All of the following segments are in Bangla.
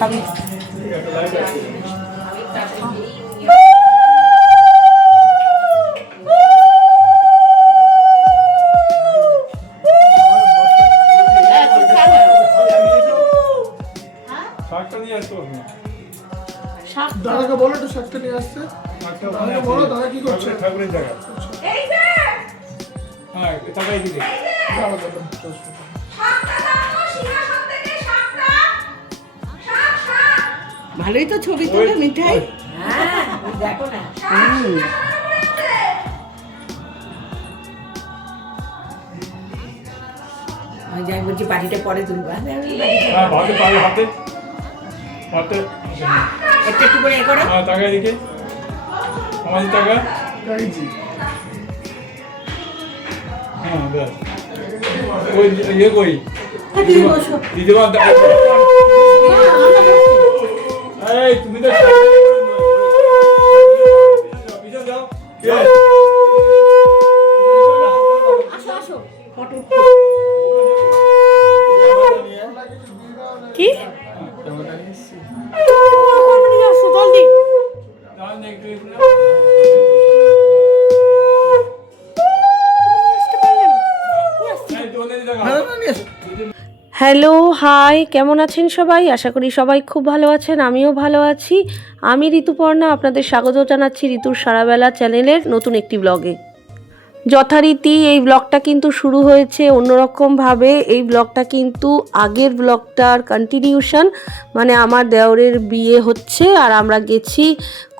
খাবি? দাদাকে বলো একটু শাকটা নিয়ে আসতে। দাদাকে বলো, দাদা কি করছে? ঠাকুরের জায়গা। এই যে হ্যাঁ, টাকা দিকে। দাও, দাও, দাও। শাকটা দাও, সিংহাসন থেকে শাকটা। শাক। ভালোই তো ছবি তোলে মিঠাই। হ্যাঁ দেখো না আমি যাই বলছি বাড়িটা পরে তুলবা হ্যাঁ, ভাতে পারে হাতে। হাতে। একটু একটু করে এ করো হ্যাঁ, টাকা দিকে। আমাদের টাকা। গাইছি। হ্যাঁ, ব্যাস। ওই ইয়ে কই? দিদিমা এই তুমি তো পিছনে যাও। কি হ্যালো হাই, কেমন আছেন সবাই? আশা করি সবাই খুব ভালো আছেন, আমিও ভালো আছি। আমি ঋতুপর্ণা, আপনাদের স্বাগত জানাচ্ছি ঋতুর সারাবেলা চ্যানেলের নতুন একটি ব্লগে। যথারীতি এই ব্লগটা কিন্তু শুরু হয়েছে অন্যরকমভাবে। এই ব্লগটা কিন্তু আগের ব্লগটার কন্টিনিউশন, মানে আমার দেওরের বিয়ে হচ্ছে আর আমরা গেছি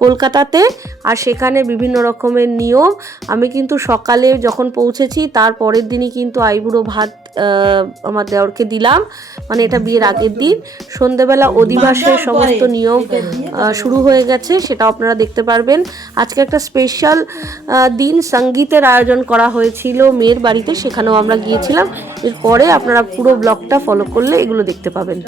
কলকাতাতে, আর সেখানে বিভিন্ন রকমের নিয়ম। আমি কিন্তু সকালে যখন পৌঁছেছি তার পরের দিনই কিন্তু আইবুড়ো ভাত আমার দেওরকে দিলাম, মানে এটা বিয়ের আগের দিন। সন্ধেবেলা অধিবাসের সমস্ত নিয়ম শুরু হয়ে গেছে, সেটা আপনারা দেখতে পারবেন। আজকে একটা স্পেশাল দিন, সঙ্গীতের আয়োজন করা হয়েছিল মেয়ের বাড়িতে, সেখানেও আমরা গিয়েছিলাম। এরপরে আপনারা পুরো ব্লগটা ফলো করলে এগুলো দেখতে পাবেন।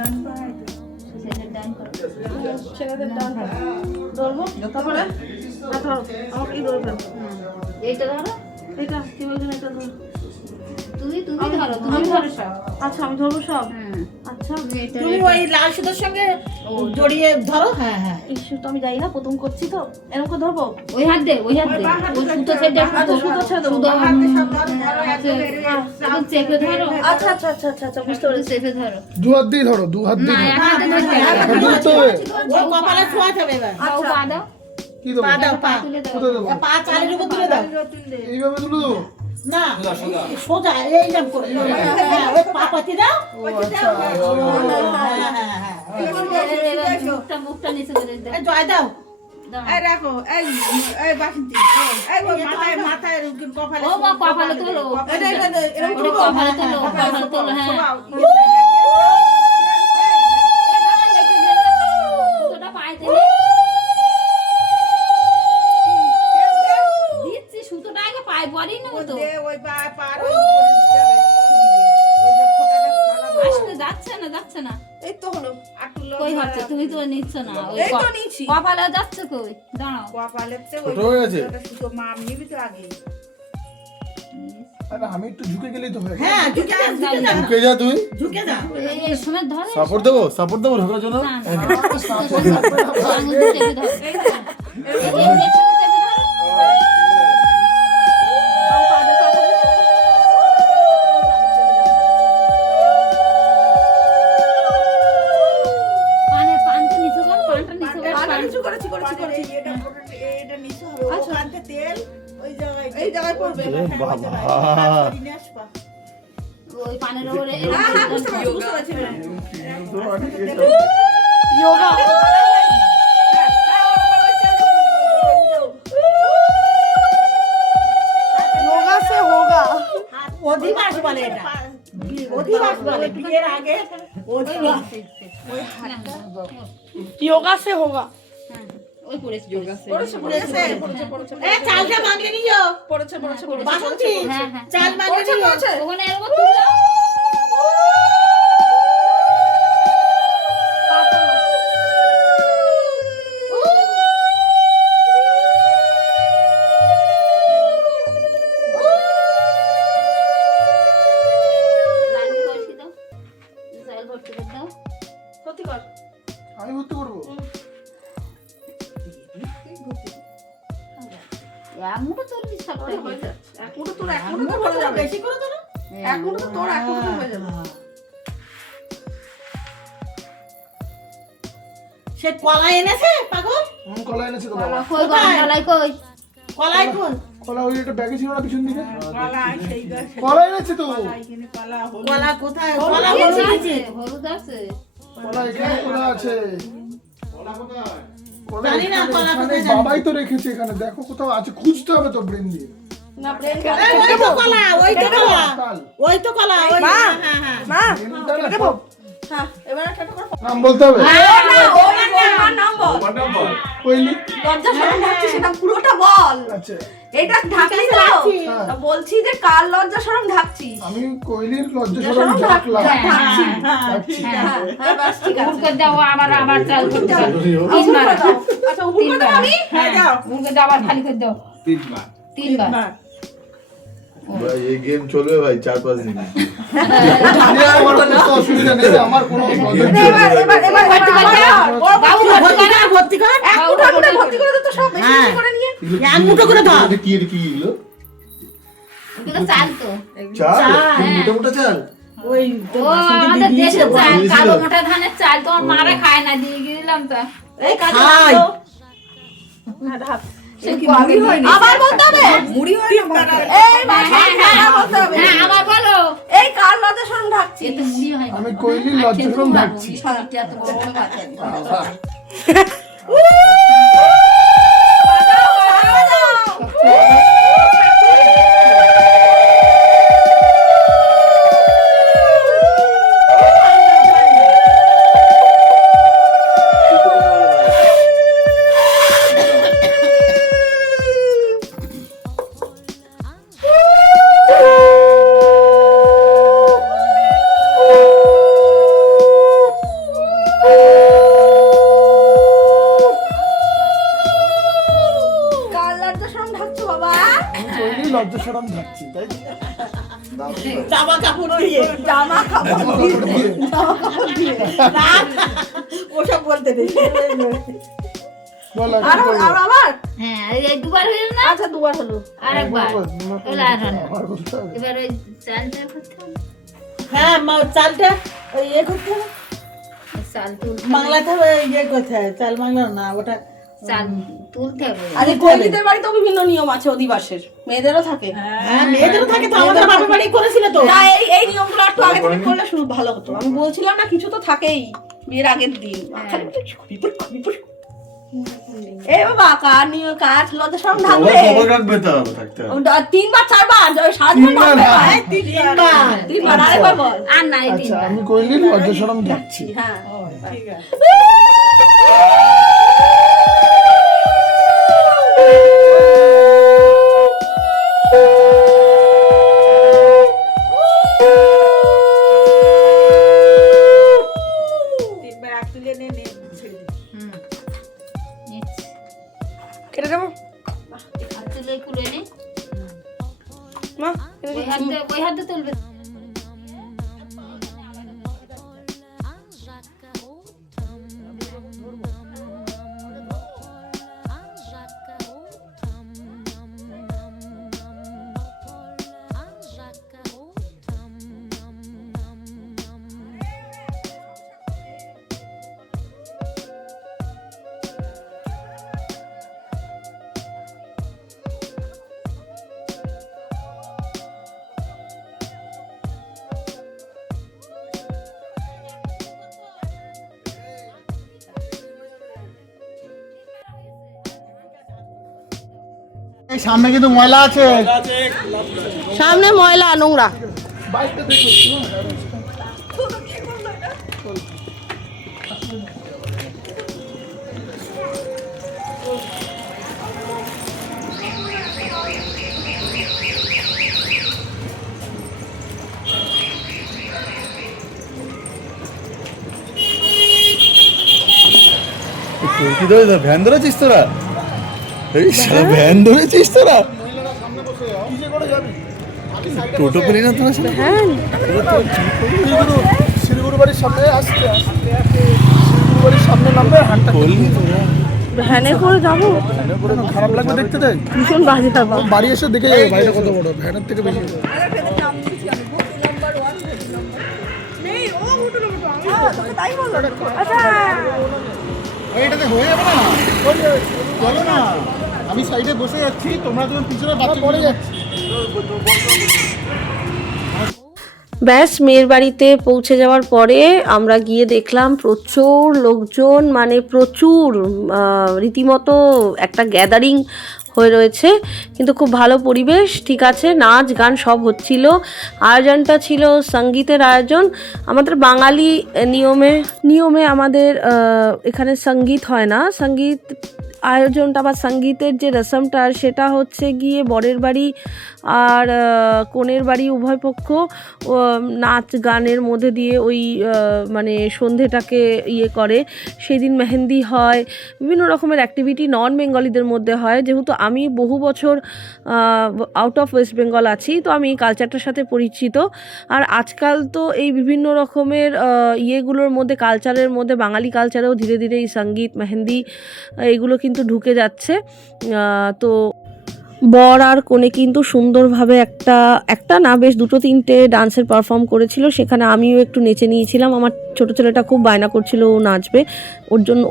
আচ্ছা আমি ধরবো সব। আচ্ছা তুমি ওই লাল সুতোর সঙ্গে জড়িয়ে ধরো। হ্যাঁ হ্যাঁ ইস্যু তো আমি যাই না, প্রথম করছি তো এরকম করে ধরবো। ওই হাত দে ওই সুতো ছেড়ে সুতো ছেড়ে দেবো। একদম চেপে ধরো। আচ্ছা আচ্ছা আচ্ছা আচ্ছা আচ্ছা বুঝতে পেরেছি। চেপে ধরো। দু হাত দিয়ে ধরো, দু হাত দিয়ে না, ধরো। এক হাতে ধরতে হবে। এখন ধরতে হবে। ওই কপালে ছোঁয়াতে হবে এবার দাও, পা দাও, কি দেবো? পা দাও পা তুলে দাও। কোথায় দেবো? পা চালের উপর তুলে দাও এইভাবে তুলে দেবো? না সোজা এইরকম করে হ্যাঁ ওই পা পাতি দাও ও আচ্ছা। হ্যাঁ হ্যাঁ এবার মুখটা নিচে করে দাও। এই জয় দাও দাও। এই রাখো, এই বাসন্তী, এই মাথায় মাথায় কপালে। ও মা কপালে তোলো। এটা এরকম ওটা কপালে তোলো, কপালে তোলো, হ্যাঁ। সুতোটা পায়ে দিলে। দিচ্ছি, সুতোটা আগে পায়ে পরেই নেবো তো। ওই পার ওই যাবে ওই যে ফোঁটাটা ফালা আসলে যাচ্ছে না। এই তো হলো আটুলো কই হচ্ছে, তুমি তো নিচ্ছ না। ওই এই তো নিচ্ছি। কপালে যাচ্ছে কই? দাঁড়াও। কপালেতে ছোট হয়ে গেছে? সুতো মাপ নিবি তো আগে। আরে আমি একটু ঝুঁকে গেলেই তো হয়ে হ্যাঁ ঝুঁকে যাও ঝুঁকে যাও ঝুঁকে যা তুই। ঝুঁকে যাও এই সময় ধরে। সাপোর্ট দেবো ঢোকার জন্য। না, আঙুল দিয়ে চেপে ধরো। এই যে চেপে ধরো। পানটা নিচু কর, পানটা নিচু কর, আরে পান। কিছু করেছি এটা নিচে হবে। ওখানতে তেল এই জায়গায় পড়বে। বাবা। নিয়ে আসবা। ওই পানের উপরে বুঝতে পারছি না। যোগা योगा से होगा। অধিবাস বলে এটা অধিবাস বলে বিয়ের আগে অধিবাস योगा से होगा। ওই পড়েছে যোগা সে। এই চালটা মাঙ্গে নিও পড়েছে বাসন্তী হ্যাঁ, হ্যাঁ। চাল মাঙ্গে নিও ওখানে এরকম তুলো। লাইন ভর্তি দাও। জল ভর্তি করে দাও। সত্যি কর। আমি এমনটা তোর সবটাই হয়ে হয়ে যাচ্ছে এক মুঠো তোর এক মুঠো তো হয়ে যাবে বেশি করে ধরো এক মুঠো তো তোর এক মুঠো তো হয়ে যাবে সে কলাই এনেছে পাগল কলা এনেছে তো বাবা। কই গরম গলাই কই কলাই কোন কলা ওই একটা ব্যাগে ছিল না পিছন দিকে? কলা সেই গাছ কলা এনেছে তো। এখানে কলা হলুদ কলা কোথায় কলা হলুদ বসে আছে হলুদ আছে কলা এখানে কোথা আছে? কলা জানি না এখানে- কলা এখানে কোথায় জানি। বাবাই তো রেখেছে এখানে, দেখো কোথাও আছে, খুঁজতে হবে তো ব্রেন দিয়ে। না ব্রেন এই, ওই তো কলা ওই তো কলা কাল। ওই তো কলা ওই মা। হ্যাঁ হ্যাঁ মা ব্রেনটা না দেবো সব হ্যাঁ এবার একটা করে নাম বলতে হবে। ওর নাম বল তোমার নাম বল। কইলি? লজ্জা শরম ঢাকছি সেটা পুরোটা বল আচ্ছা এটা ঢাকলি তো হ্যাঁ। তা বলছি যে কার লজ্জা শরম ঢাকছিস আমি কইলির লজ্জা লজ্জা শরম শরম ঢাকলাম। ঢাকছি ঢাকছি। হ্যাঁ হ্যাঁ বাস ঠিক আছে মুখে দাও আবার চাল করতে পারো উপুর করে দাও। আচ্ছা উপুর করে দাও আমি হ্যাঁ যাও মুখে দাও আবার খালি করে দাও তিনবার। তিনবার ভাই এই গেম চলবে ভাই 4-5 দিন। আমার কোনো অসুবিধা নেই, আমার কোনো এবার ভর্তি করে দাও বাবু ভর্তি কর ভর্তি কর এক মুঠো এক মুঠো ভর্তি করে দে তো সব বেশি বেশি করে নিয়ে এক মুঠো করে দাও এটা কি এগুলো? এগুলো চাল তো চাল? মোটা মোটা চাল? ওই তো ও বাসন্তী আমাদের দিদি দেশের এসে চাল দিয়েছিল। কালো মোটা ধানের চাল তোমার মারে খায় না দিয়ে গেলাম তো এই কাজে খাই। লাগলো হ্যাঁ ঢাক আবার বলতে হবে মুড়ি হয় না এই মাথা হ্যাঁ বলতে হবে হ্যাঁ আবার বলো এই কার লজ্জা শরম ঢাকছি এ তো মুড়ি হয় না আমি কইলির লজ্জা শরম ঢাকছি। মিষ্টি এত বড় বড় বাচ্চা কার লজ্জা শরম ঢাকছো বাবা আমি কইলির লজ্জা শরম ঢাকছি, তাই তো? জামা কাপড় দিয়ে জামা কাপড় দিয়ে। না ওসব বলতে নেই বল আর কি আর বলবো? আর আবার হ্যাঁ এই দুবার হইল না আচ্ছা দুবার হলো আরেকবার এলা আর না আমার বলতে হবে। এবার ওই চালটা করতে হবে হ্যাঁ মা চালটা ওই ইয়ে করতে হবে ওই চাল তুলতে বাংলাতে ওই ইয়ে করতে হয় চাল বাংলা না ওটা চাল তুলতে হবে আরে কইলিদের বাড়িতেও বিভিন্ন নিয়ম আছে অধিবাসের মেয়েদেরও থাকে হ্যাঁ মেয়েদেরও থাকে তো আমাদের বাপের বাড়ি করেছিল তো না এই নিয়মগুলো একটু আগে থেকে করলে শুরু ভালো হতো আমি বলছিলাম না কিছু তো থাকেই বিয়ের আগের দিন খালি বলছি, খড়িপুর। এ বাবা কার নিয়ম কার লজ্জা শরম ঢাকবে খবর রাখবে তো থাকতে হবে। তিনবার চারবার সারা জীবন তিনবার ঢাকবে না। তিনবার তিনবার আরেকবার বল আর না এই আচ্ছা তিনবার আমি কইলির লজ্জা শরম ঢাকছি। হ্যাঁ ঠিক আছে তিনবার আগ তুলে নে নে ছেড়ে দে। নিচ্ছি। কেটে দেবো হাত তুলে খুলে নে মা ওই হাতে তুলবে এই সামনে কিন্তু ময়লা আছে। সামনে ময়লা নোংরা বাইকটা দেখছি না। তোর কি ধরে ভ্যান ধরেছিস তোরা? এই শালা ভ্যান ধরেছিস তোরা? কিসে করে যাবি? টোটো পেলি না তোরা শালা? শিলিগুড়ি বাড়ির সামনে আসতে আসতে শিলিগুড়ি বাড়ির সামনে নামবে হাঁটা বললি তো। ভ্যানে করে যাবো, কেন খারাপ লাগবে দেখতে তাই? ভীষণ বাজে ব্যাপার। বাড়ি এসে দেখে যাবো বাড়িটা কত বড়, ভ্যানের থেকে বেশি। তাই বললো এটাতে হয়ে যাবে না, চলো না, আমি সাইডে বসে যাচ্ছি, তোমরা যখন পিছনে বাচ্চা পড়ে যাচ্ছে। ব্যাস মেয়ের বাড়িতে পৌঁছে যাওয়ার পরে আমরা গিয়ে দেখলাম প্রচুর লোকজন, মানে প্রচুর রীতিমতো একটা গ্যাদারিং হয়ে রয়েছে, কিন্তু খুব ভালো পরিবেশ, ঠিক আছে, নাচ গান সব হচ্ছিল। আয়োজনটা ছিল সঙ্গীতের আয়োজন। আমাদের বাঙালি নিয়মে আমাদের এখানে সঙ্গীত হয় না, সঙ্গীত আয়োজনটা বা সঙ্গীতের যে রসমটা সেটা হচ্ছে গিয়ে বরের বাড়ি আর কনের বাড়ি উভয় পক্ষ নাচ গানের মধ্যে দিয়ে ওই মানে সন্ধেটাকে ইয়ে করে। সেদিন মেহেন্দি হয়, বিভিন্ন রকমের অ্যাক্টিভিটি নন বেঙ্গলিদের মধ্যে হয়। যেহেতু আমি বহু বছর আউট অফ ওয়েস্ট বেঙ্গল আছি, তো আমি এই কালচারটার সাথে পরিচিত। আর আজকাল তো এই বিভিন্ন রকমের ইয়েগুলোর মধ্যে, কালচারের মধ্যে, বাঙালি কালচারেও ধীরে ধীরে এই সঙ্গীত মেহেন্দি এইগুলো কিন্তু ঢুকে যাচ্ছে। তো বর আর কনে কিন্তু সুন্দরভাবে একটা না বেশ 2-3টে ডান্সের পারফর্ম করেছিল, সেখানে আমিও একটু নেচে নিয়েছিলাম। আমার ছোটো ছেলেটা খুব বায়না করছিল ও নাচবে,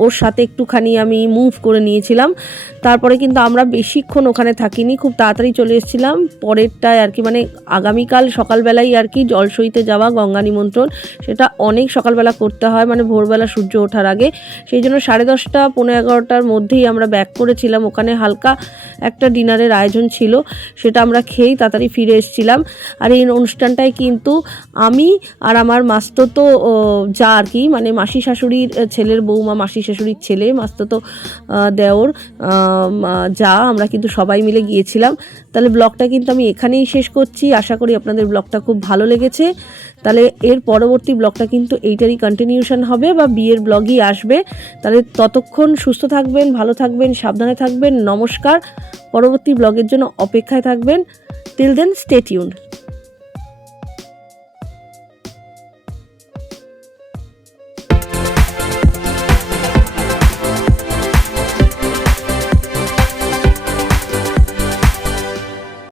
ওর সাথে একটুখানি আমি মুভ করে নিয়েছিলাম। তারপরে কিন্তু আমরা বেশিক্ষণ ওখানে থাকিনি, খুব তাড়াতাড়ি চলে এসেছিলাম পরেরটায় আর কি, মানে আগামীকাল সকালবেলাই আর কি জলসইতে যাওয়া, গঙ্গা নিমন্ত্রণ, সেটা অনেক সকালবেলা করতে হয়, মানে ভোরবেলা সূর্য ওঠার আগে। সেই জন্য 10:30 পৌনে 11টার মধ্যেই আমরা ব্যাক করেছিলাম। ওখানে হালকা একটা ডিনারের আয়োজন ছিল, সেটা আমরা খেয়েই তাড়াতাড়ি ফিরে এসেছিলাম। আর এই অনুষ্ঠানটায় কিন্তু আমি আর আমার মাস্ততো যা আর কি, মানে মাসি শাশুড়ির ছেলের বৌমা, মাসি শাশুড়ির ছেলে, মাস্ততো দেওর যা, আমরা কিন্তু সবাই মিলে গিয়েছিলাম। তাহলে ব্লগটা কিন্তু আমি এখানেই শেষ করছি। আশা করি আপনাদের ব্লগটা খুব ভালো লেগেছে। তাহলে এর পরবর্তী ব্লগটা কিন্তু এইটারই কন্টিনিউশন হবে বা বিয়ের ব্লগই আসবে। তাহলে ততক্ষণ সুস্থ থাকবেন, ভালো থাকবেন, সাবধানে থাকবেন। নমস্কার। পরবর্তী ব্লগের জন্য অপেক্ষায় থাকবেন। Till then stay tuned.